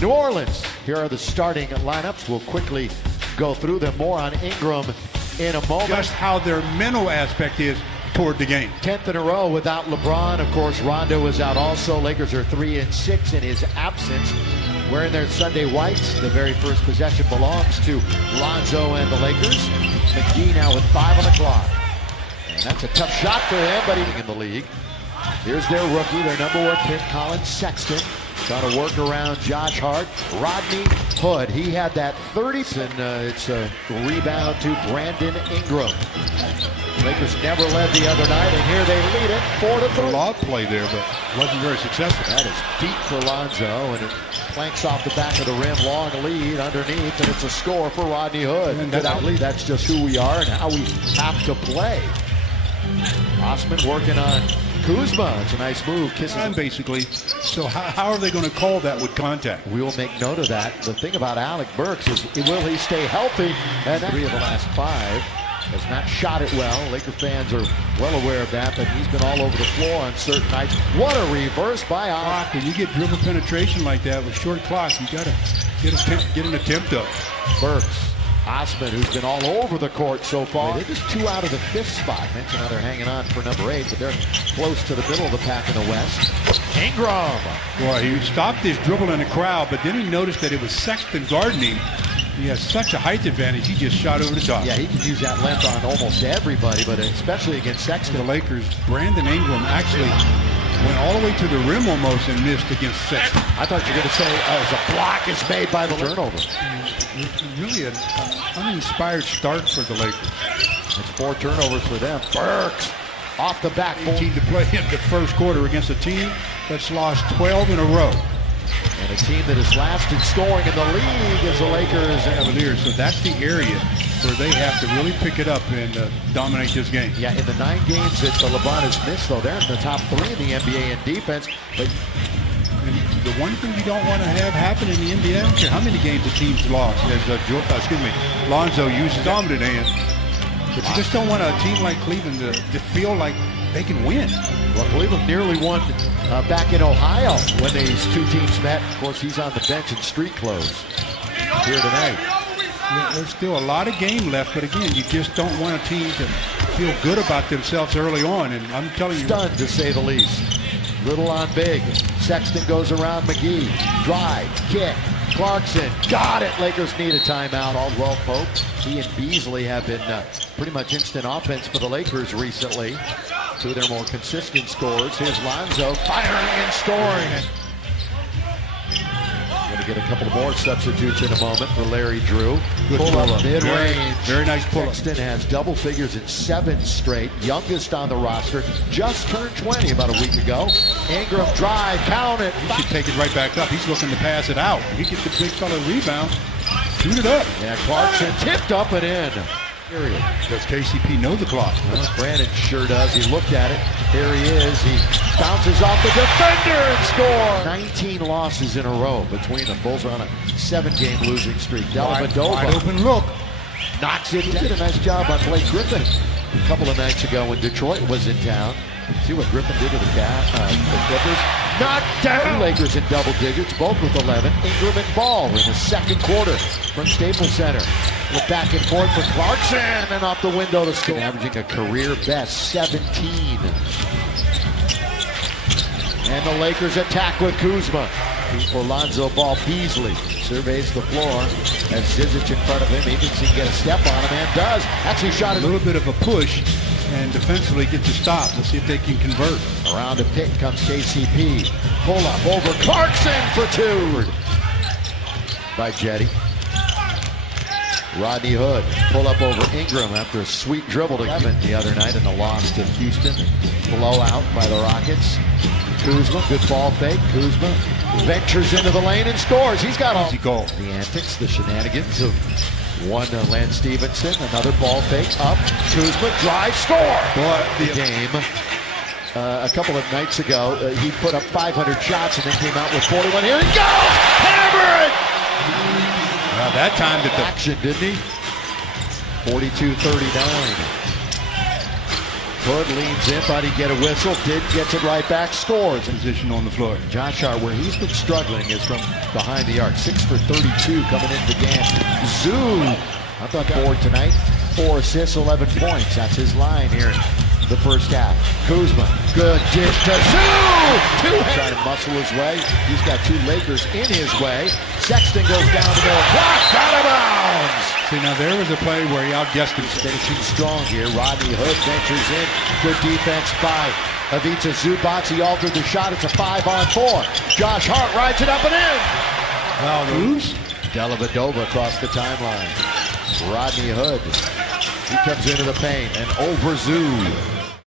New Orleans, here are the starting lineups. We'll quickly go through them. More on Ingram in a moment. Just how their mental aspect is toward the game. 10th in a row without LeBron. Of course, Rondo is out also. Lakers are 3-6 in his absence. Wearing their Sunday whites. The very first possession belongs to Lonzo and the Lakers. McGee now with 5 on the clock. And that's a tough shot for him, but he's in the league. Here's their rookie, their number 1 pick, Colin Sexton. Trying to work around Josh Hart. Rodney Hood, he had that 30, and it's a rebound to Brandon Ingram. Lakers never led the other night, and here they lead it 4-3. A lot of play there, but wasn't very successful. That is deep for Lonzo, and it planks off the back of the rim. Long lead underneath, and it's a score for Rodney Hood. And without lead, that's just who we are and how we have to play. Osman working on Kuzma. It's a nice move. Kisses him. Basically. So how are they going to call that with contact? We will make note of that. The thing about Alec Burks is, will he stay healthy? And 3 of the last 5. Has not shot it well. Laker fans are well aware of that, but he's been all over the floor on certain nights. What a reverse by Osman. When you get dribble penetration like that with short clock, you got to get an attempt up. Burks. Osman, who's been all over the court so far. They're just 2 out of the 5th spot. Mentioned how they're hanging on for number 8, but they're close to the middle of the pack in the West. Ingram. Well, he stopped his dribble in the crowd, but then he noticed that it was Sexton guarding him. He has such a height advantage, he just shot over the top. Yeah, he can use that length on almost everybody, but especially against Sexton. The Lakers, Brandon Ingram actually went all the way to the rim almost and missed against Sexton. I thought you were going to say as a block is made by the turnover. It's really an uninspired start for the Lakers. It's 4 turnovers for them. Burks off the backboard. Team to play in the first quarter against a team that's lost 12 in a row. And a team that is last in scoring in the league is the Lakers and Cavaliers. So that's the area where they have to really pick it up and dominate this game. Yeah, in the 9 games that LeBron has missed, though, they're in the top 3 in the NBA in defense. But the one thing you don't want to have happen in the NBA, I don't care how many games the team's lost, as Lonzo uses dominant hand. But you just don't want a team like Cleveland to feel like they can win. Well, Cleveland nearly won back in Ohio when these 2 teams met. Of course, he's on the bench in street clothes here tonight. Yeah, there's still a lot of game left, but again, you just don't want a team to feel good about themselves early on. And I'm telling you, stunned to say the least. Little on big. Sexton goes around McGee. Drive, kick. Clarkson got it. Lakers need a timeout. Aldwell Pope. He and Beasley have been pretty much instant offense for the Lakers recently. 2 of their more consistent scores. Here's Lonzo firing and scoring. Going to get a couple more substitutes in a moment for Larry Drew. Good pull up mid-range. Very nice pull up. Sexton has double figures in 7 straight. Youngest on the roster. Just turned 20 about a week ago. Ingram drive, count it. He should take it right back up. He's looking to pass it out. He gets the big fella rebound. Shoot it up. Yeah, Clarkson tipped up and in. Period. Does KCP know the clock? Well, Brandon sure does. He looked at it. Here he is. He bounces off the defender and scores. 19 losses in a row between them. Bulls are on a 7-game losing streak. Dellavedova. Wide open look. Knocks it down. Did a nice job on Blake Griffin a couple of nights ago when Detroit was in town. See what Griffin did to the Clippers. Knocked down. 2 Lakers in double digits, both with 11. Ingram and Ball in the second quarter from Staples Center. Look back and forth for Clarkson, and off the window to score. Averaging a career best 17. And the Lakers attack with Kuzma. For Lonzo Ball, Beasley surveys the floor as Zizic in front of him. He thinks he can get a step on him, and does. Actually shot a little bit of a push and defensively get the stop. Let's see if they can convert. Around a pick comes KCP. Pull up over Clarkson for 2 by Jetty. Rodney Hood pull up over Ingram after a sweet dribble to Kevin the other night in the loss to Houston. Blowout by the Rockets. Kuzma, good ball fake. Kuzma ventures into the lane and scores. He's got all the antics, the shenanigans of one Lance Stevenson. Another ball fake up. Kuzma drive, score. The game. A couple of nights ago, he put up 500 shots and then came out with 41. Here he goes! Hammer it! Well, that time that the action, didn't he? 42-39. Hood leans in, thought he'd get a whistle, gets it right back, scores. Position on the floor. Josh Hart, where he's been struggling, is from behind the arc. 6 for 32 coming into the game. Zoo, I thought board tonight. 4 assists, 11 points. That's his line here in the first half. Kuzma, good dish to Zoo! Trying to muscle his way. He's got 2 Lakers in his way. Sexton goes down the middle. Blocked out of bounds! See, now there was a play where he outguessed him. Finishing strong here. Rodney Hood ventures in. Good defense by Ivica Zubac. He altered the shot. It's a 5-on-4. Josh Hart rides it up and in. Wow, Cruz. Dellavedova across the timeline. Rodney Hood. He comes into the paint and over Zoo.